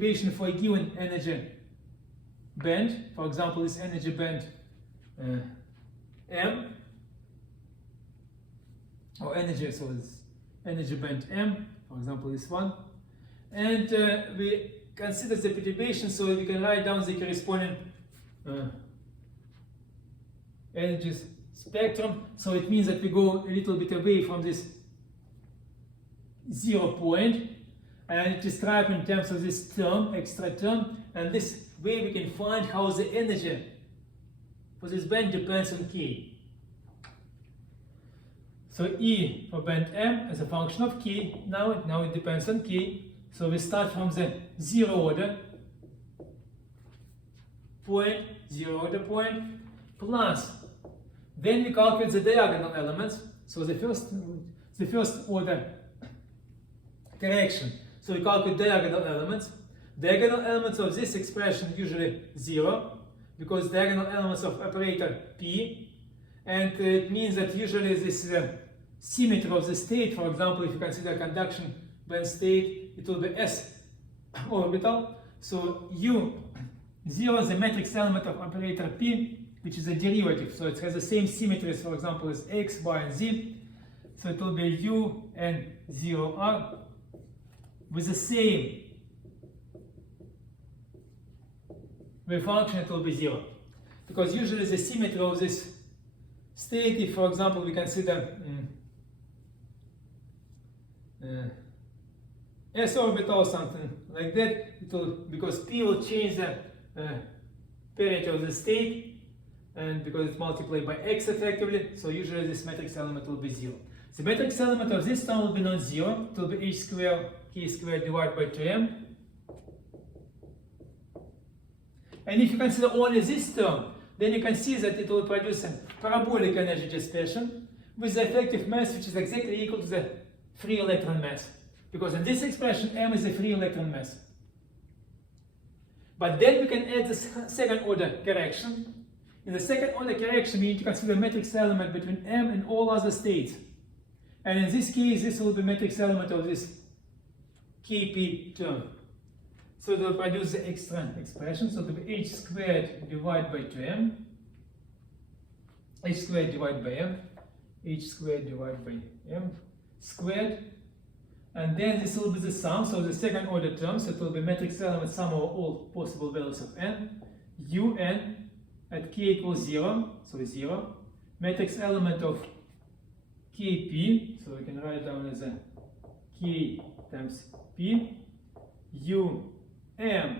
equation for a given energy band. For example, this energy band M, or energy, so it's energy band M, for example, this one. And we consider the perturbation, so we can write down the corresponding energy spectrum. So it means that we go a little bit away from this 0 point and describe in terms of this term, extra term, and this way we can find how the energy for this band depends on K. So E for band M as a function of K, now it depends on K. So we start from the 0 order point, 0 order point, plus, then we calculate the diagonal elements. So the first order correction. So we calculate diagonal elements. Diagonal elements of this expression usually 0, because diagonal elements of operator P, and it means that usually this symmetry of the state, for example, if you consider conduction band state, it will be S orbital. So U0 is the matrix element of operator P, which is a derivative. So it has the same symmetries, for example, as X, Y, and Z. So it will be U and 0R with the same wave function, it will be 0. Because usually the symmetry of this state, if for example we consider S orbital or something like that, it will, because P will change the parity of the state, and because it's multiplied by X effectively, so usually this matrix element will be 0. The matrix element of this term will be not 0, it will be H squared K squared divided by 2M. And if you consider only this term, then you can see that it will produce a parabolic energy dispersion with the effective mass which is exactly equal to the free electron mass. Because in this expression, M is the free electron mass. But then we can add the second order correction. In the second order correction, we need to consider matrix element between M and all other states. And in this case, this will be matrix element of this Kp term. So it will produce the extra expression. So it will be H squared divided by 2M. H squared divided by M. H squared divided by M squared. And then this will be the sum, so the second order term, so it will be matrix element sum of all possible values of n, un at k equals 0, so 0, matrix element of kp, so we can write it down as a k times p, um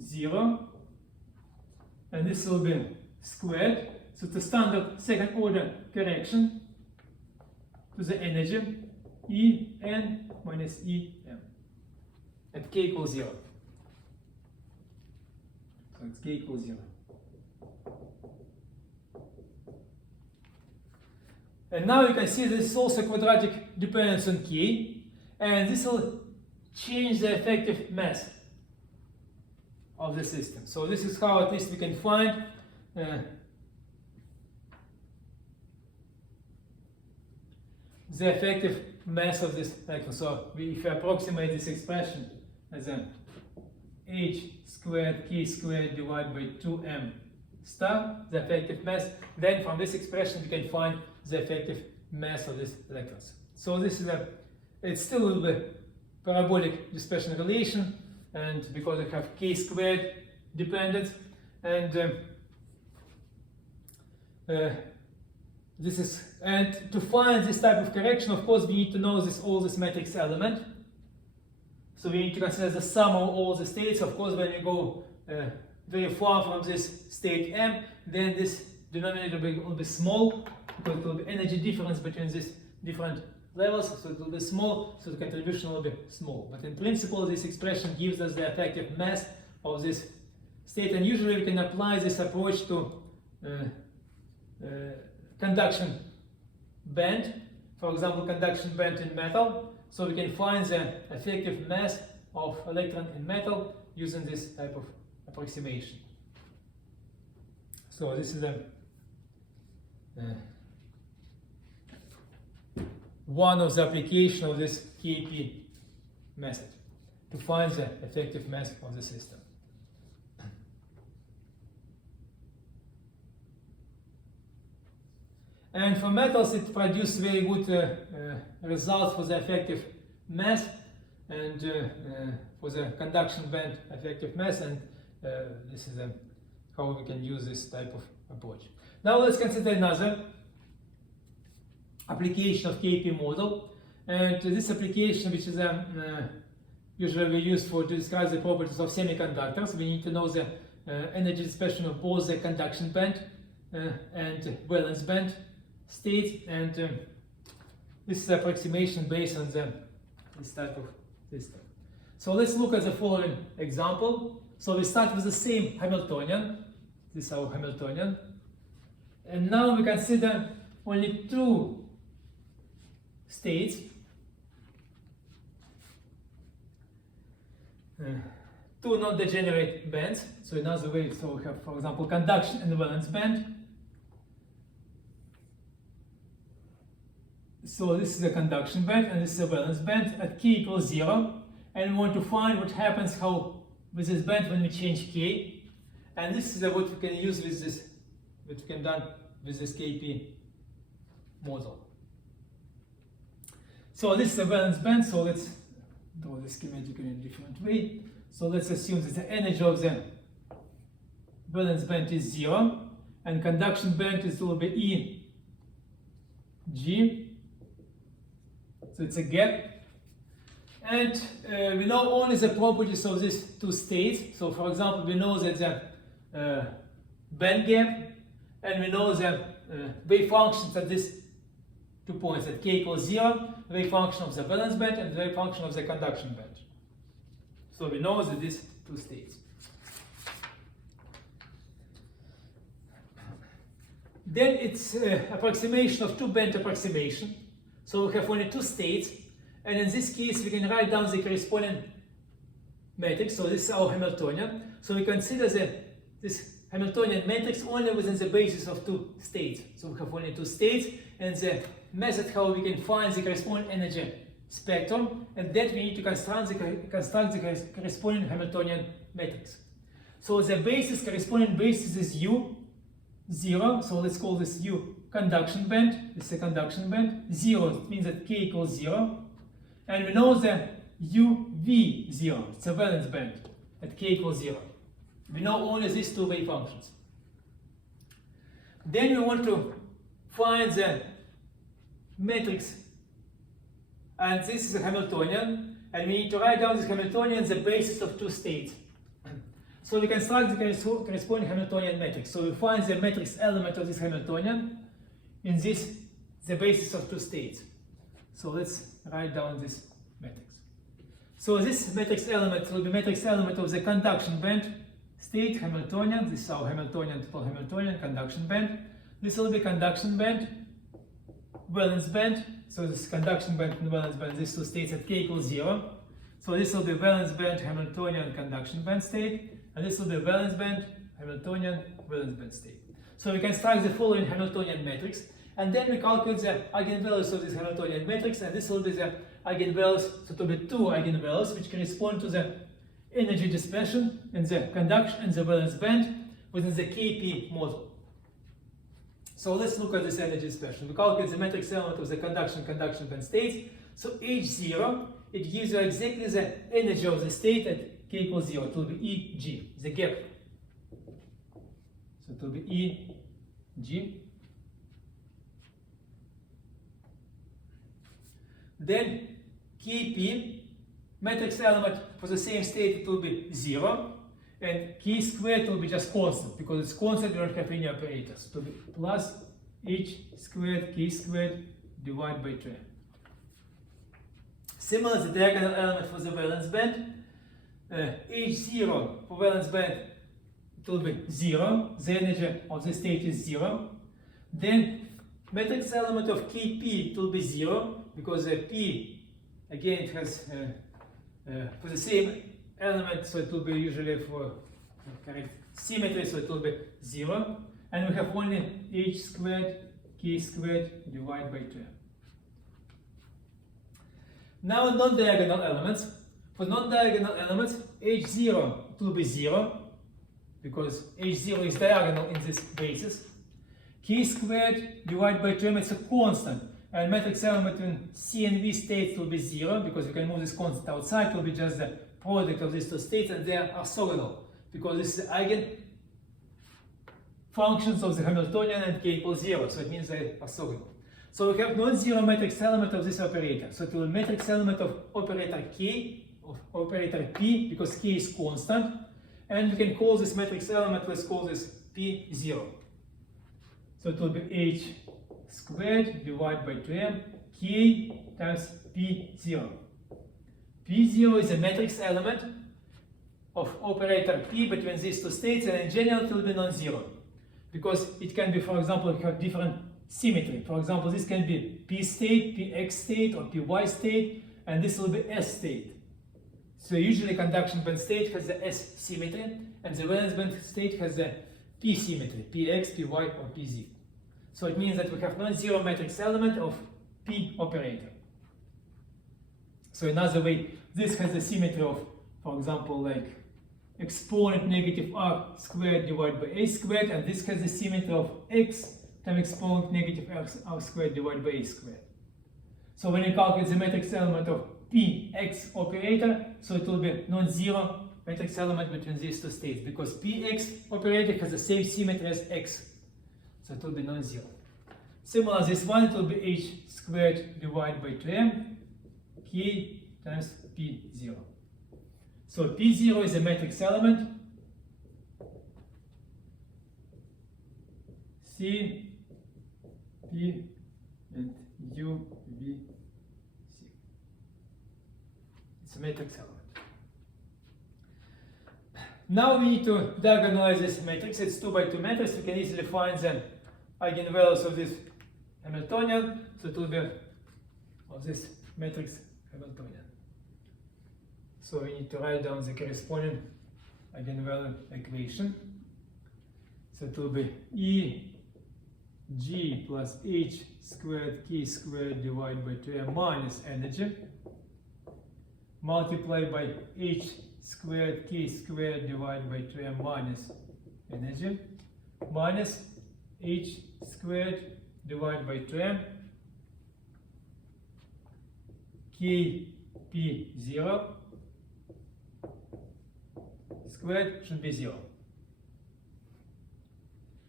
0, and this will be squared, so it's a standard second order correction to the energy, En minus Em at k equals 0. So it's k equals 0. And now you can see this is also quadratic dependence on k, and this will change the effective mass of the system. So this is how at least we can find the effective mass of this electron. So if we approximate this expression as a H squared K squared divided by 2M star, the effective mass, then from this expression we can find the effective mass of these electrons. So this is it's still a little bit parabolic dispersion relation, and because we have K squared dependence, and and to find this type of correction, of course, we need to know all this matrix element. So we need to consider the sum of all the states. Of course, when you go very far from this state M, then this denominator will be small, because it will be energy difference between these different levels. So it will be small, so the contribution will be small. But in principle, this expression gives us the effective mass of this state. And usually we can apply this approach to conduction band, for example, conduction band in metal. So we can find the effective mass of electron in metal using this type of approximation. So this is one of the application of this KP method. to find the effective mass of the system. And for metals, it produced very good results for the effective mass, and for the conduction band effective mass, and this is how we can use this type of approach. Now let's consider another application of KP model, and this application, which is usually we use to describe the properties of semiconductors. We need to know the energy dispersion of both the conduction band and valence band states, and this is approximation based on this type of system. So let's look at the following example. So we start with the same Hamiltonian. This is our Hamiltonian, and now we consider only two states. Two non-degenerate bands. So in other words, so we have, for example, conduction and valence band. So this is a conduction band and this is a valence band at k equals 0, and we want to find what happens with this band when we change k, and this is what we can use with this, what we can done with this KP model. So this is a valence band, so let's draw the schematic in a different way. So let's assume that the energy of the valence band is 0, and conduction band will be E G. So it's a gap, and we know only the properties of these two states. So for example, we know that the band gap, and we know the wave functions at these 2 points at k equals 0, wave function of the valence band and the wave function of the conduction band. So we know that these two states. Then it's approximation of two-band approximation. So we have only two states, and in this case we can write down the corresponding matrix. So this is our Hamiltonian. So we consider this Hamiltonian matrix only within the basis of two states. So we have only two states, and the method how we can find the corresponding energy spectrum, and that we need to construct the corresponding Hamiltonian matrix. So the corresponding basis is U 0. So let's call this U conduction band. This is a conduction band. 0 means that k equals 0, and we know the UV 0. It's a valence band at k equals 0. We know only these two wave functions. Then we want to find the matrix, and this is a Hamiltonian, and we need to write down this Hamiltonian the basis of two states. So we construct the corresponding Hamiltonian matrix. So we find the matrix element of this Hamiltonian in the basis of two states. So let's write down this matrix. So this matrix element will be matrix element of the conduction band state Hamiltonian. This is our Hamiltonian, total Hamiltonian conduction band. This will be conduction band, valence band. So this conduction band and valence band, these two states at k equals 0. So this will be valence band, Hamiltonian conduction band state, and this will be valence band, Hamiltonian valence band state. So we construct the following Hamiltonian matrix, and then we calculate the eigenvalues of this Hamiltonian matrix, and this will be the eigenvalues, so to be two eigenvalues which correspond to the energy dispersion in the conduction and the valence band within the KP model. So let's look at this energy dispersion. We calculate the matrix element of the conduction band states. So H0, it gives you exactly the energy of the state at k equals 0. It will be EG, the gap. So it will be EG. Then Kp, matrix element for the same state, it will be 0. And k squared will be just constant, because it's constant, we don't have any operators. It will be plus h squared k squared divided by 2. Similar, the diagonal element for the valence band, H0 for valence band, it will be 0. The energy of the state is 0. Then matrix element of Kp, it will be 0, because the P, again, it has for the same element, so it will be usually for correct symmetry, so it will be 0. And we have only h squared k squared divided by 2. Now non-diagonal elements. For non-diagonal elements, H0 it will be 0, because H0 is diagonal in this basis. K squared divided by 2m, it's a constant. And matrix element in C and V states will be 0, because you can move this constant outside, it will be just the product of these two states, and they are orthogonal, because this is the eigen functions of the Hamiltonian and K equals 0, so it means they are orthogonal. So we have non-zero matrix element of this operator. So it will be matrix element of operator K, of operator P, because K is constant, and we can call this matrix element, let's call this P0. So it will be H squared divided by 2m K times P0. P0 is a matrix element of operator P between these two states, and in general it will be non-zero, because it can be, for example, have different symmetry. For example, this can be P state, Px state, or Py state, and this will be S state. So usually conduction band state has the S symmetry, and the valence band state has the P symmetry, Px, Py, or Pz. So it means that we have non-zero matrix element of P operator. So another way, this has the symmetry of, for example, like exponent negative r squared divided by a squared, and this has the symmetry of x times exponent negative r squared divided by a squared. So when you calculate the matrix element of Px operator, so it will be non-zero matrix element between these two states, because Px operator has the same symmetry as x. So it will be non-zero. Similar this one, it will be h squared divided by 2m K times P0. So P0 is a matrix element. C, P, and U, V, C. It's a matrix element. Now we need to diagonalize this matrix. It's 2 by 2 matrix. We can easily find the eigenvalues of this Hamiltonian. So it will be of this matrix Hamiltonian. So we need to write down the corresponding eigenvalue equation. So it will be E G plus H squared K squared divided by 2m minus energy multiplied by H squared K squared divided by 2m minus energy minus H squared divided by 2m K P0 squared should be 0.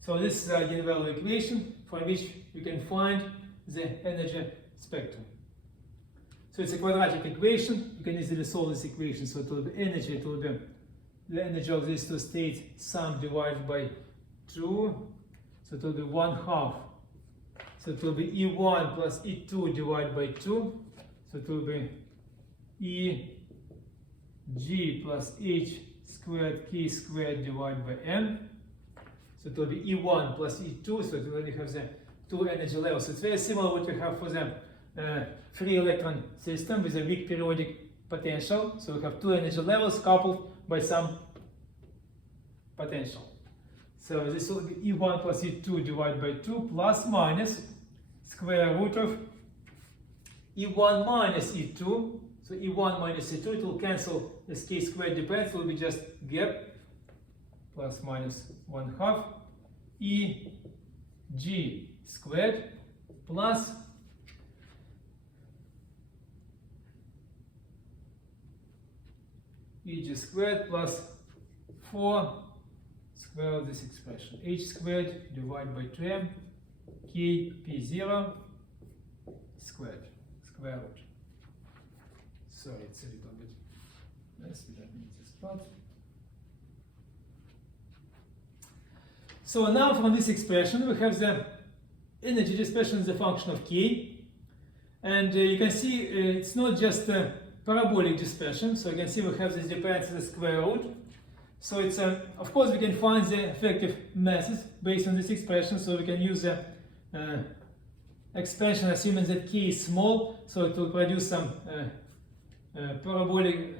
So this is the eigenvalue equation from which you can find the energy spectrum. So it's a quadratic equation. You can easily solve this equation. So it will be energy, it will be the energy of these two states sum divided by 2. So it will be 1/2. So it will be E1 plus E2 divided by 2. So it will be EG plus H squared K squared divided by M. So it will be E1 plus E2, so it will only have the two energy levels. It's very similar to what we have for the free electron system with a weak periodic potential. So we have two energy levels coupled by some potential. So this will be E1 plus E2 divided by 2 plus minus square root of E1 minus E2. So E1 minus E2, it will cancel this K squared dependence, it will be just gap plus minus 1/2 EG squared plus EG squared plus 4 square of this expression. H squared divided by 2m K P0 squared, square root. Sorry, it's a little bit less, we don't need this part. So now from this expression we have the energy dispersion as a function of K, and you can see it's not just a parabolic dispersion. So you can see we have this dependence as a square root. So it's of course we can find the effective masses based on this expression. So we can use the expansion assuming that K is small, so it will produce some parabolic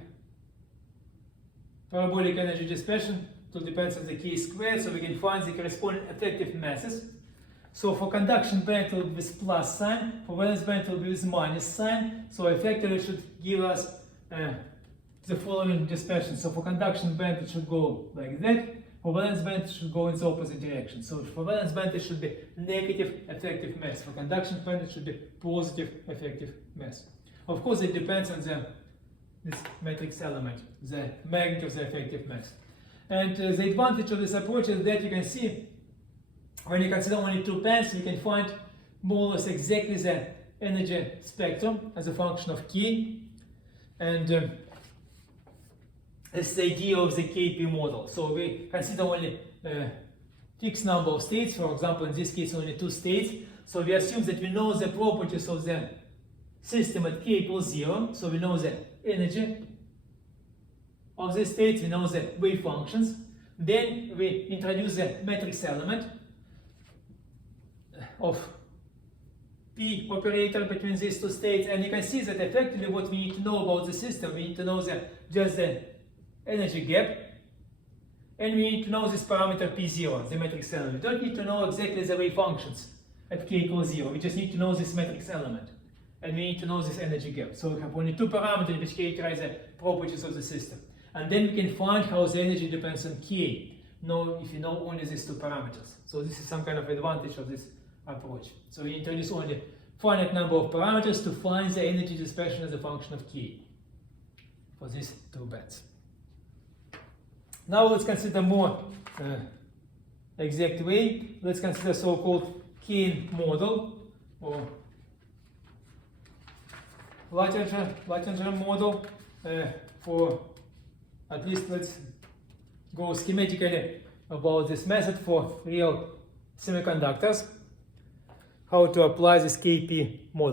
energy dispersion. It depends on the K squared, so we can find the corresponding effective masses. So for conduction band it will be with plus sign, for valence band it will be with minus sign. So effectively it should give us the following dispersion. So for conduction band it should go like that. For valence band it should go in the opposite direction. So for valence band it should be negative effective mass. For conduction band it should be positive effective mass. Of course it depends on this matrix element, the magnitude of the effective mass. And the advantage of this approach is that you can see when you consider only two bands, you can find more or less exactly the energy spectrum as a function of k. And this is the idea of the KP model. So we consider only fixed number of states, for example, in this case only two states. So we assume that we know the properties of the system at k equals 0. So we know the energy of the states, we know the wave functions. Then we introduce the matrix element of P operator between these two states, and you can see that effectively what we need to know about the system, we need to know just the energy gap, and we need to know this parameter P0, the matrix element. We don't need to know exactly the wave functions at k equals 0, we just need to know this matrix element, and we need to know this energy gap. So we have only two parameters which characterize the properties of the system. And then we can find how the energy depends on k, if you know only these two parameters. So this is some kind of advantage of this approach. So we introduce only finite number of parameters to find the energy dispersion as a function of k for these two bands. Now let's consider more exact way. Let's consider so-called Kane model or Latinger model for, at least let's go schematically about this method for real semiconductors, how to apply this KP model.